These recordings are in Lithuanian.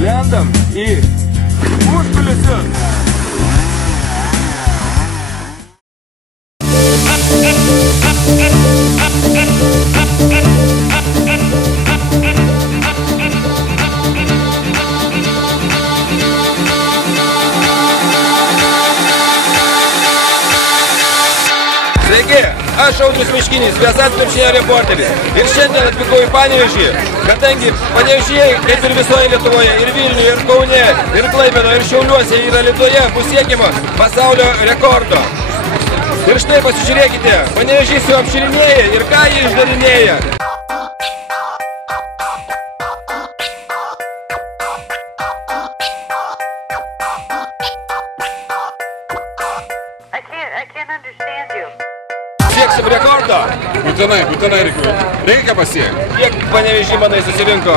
Lendam į užkulisius. Sveiki, aš Audrius Miškinis, Viasat krepšinio reporteris. Ir šiandien atvykau į Panevėžį, kadangi Panevėžyje, kaip ir visoje Lietuvoje, ir Vilniuje, ir Kaune, ir Klaipėdoje, ir Šiauliuose, ir Alytuje bus siekiama pasaulio rekordo. Ir štai pasižiūrėkite, Panevėžys jau apširinėja ir ką jį išdarinėja. Sieksim rekordą. Būtinai reikia pasiekti. Kiek Panevėžy, manai, susirinko?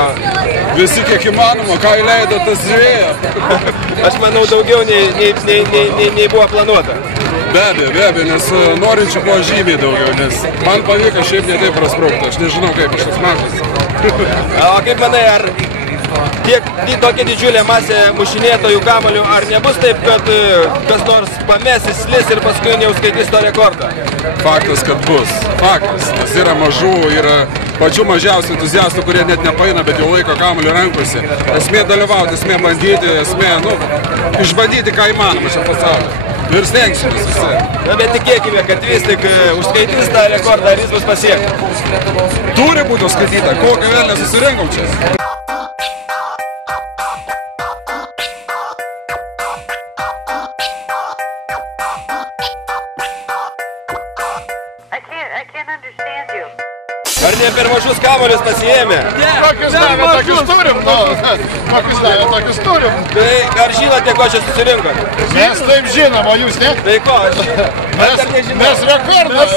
Visi kiek įmanoma, ką įleido tas žvėja. Aš manau, daugiau nei buvo planuota. Be abejo, nes norinčių buvo žymiai daugiau, nes man pavyko šiaip ne taip prasprūkti, aš nežinau kaip aš tas mažas. O kaip manai, ar tokia didžiulė masė mušinėtojų kamuolių, ar nebus taip, kad kas nors pamesis, slis ir paskui neužskaitys to rekordą? Faktas, kad bus. Faktas, nes yra mažų, yra pačių mažiausių entuziastų, kurie net nepaina, bet jau laiko kamuolių rankose. Esmė dalyvauti, esmė bandyti, esmė, išbandyti ką įmanoma šią pasaulį. Ir stengsimės visi. Na, bet tikėkime, kad vis tik užskaitys tą rekordą, ar jis bus pasiektas. Turi būti užskaityta, kokią vėlę susirinkau čia. Ar ne per mažus kamuolius pasiėmė? Kokius davė, tokius turim. Tai ar žinote, ko čia susirinko? Mes taip žinom, o jūs ne? Tai ko? Mes rekordą!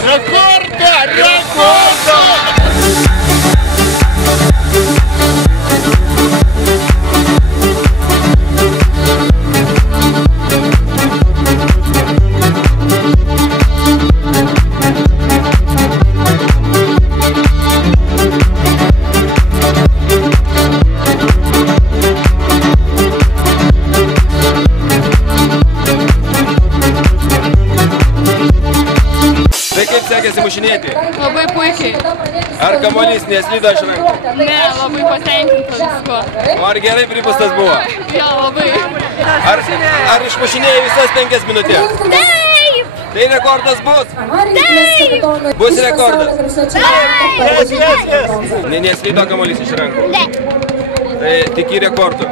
Tai kaip sekėsi mušinėti? Labai puikiai. Ar kamuolys neslydo iš rankų? Ne, labai patenkinta visko. O ar gerai pripūstas buvo? Jo, labai. Ar išmušinėjai visas 5 minutės? Taip! Tai rekordas bus? Taip! Bus rekordas? Taip! Neslydo kamuolys iš rankų? Ne. Tai tiki rekordų?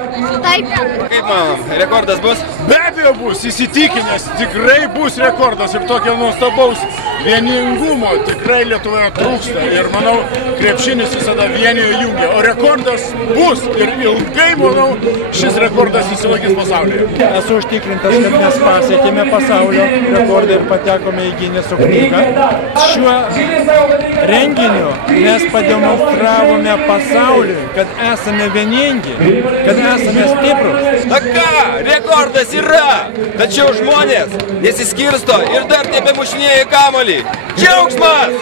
Taip. Kaip manom, rekordas bus? Be abejo bus, įsitikinęs, tikrai bus rekordas ir tokio nuostabaus vieningumo tikrai Lietuvoje trūksta ir manau, krepšinis visada vienijo jungia, o rekordas bus ir ilgai, manau, šis rekordas įsilaikys pasaulyje. Esu užtikrintas, kad mes pasiekėme pasaulio rekordą ir patekome į Gineso knygą. Šiuo renginiu mes pademonstravome pasauliui, kad esame vieningi, kad esame stiprus. Na ką, rekordas yra, tačiau žmonės nesiskirsto ir dar nebemušinėja kamuolį. Džiaugsmas!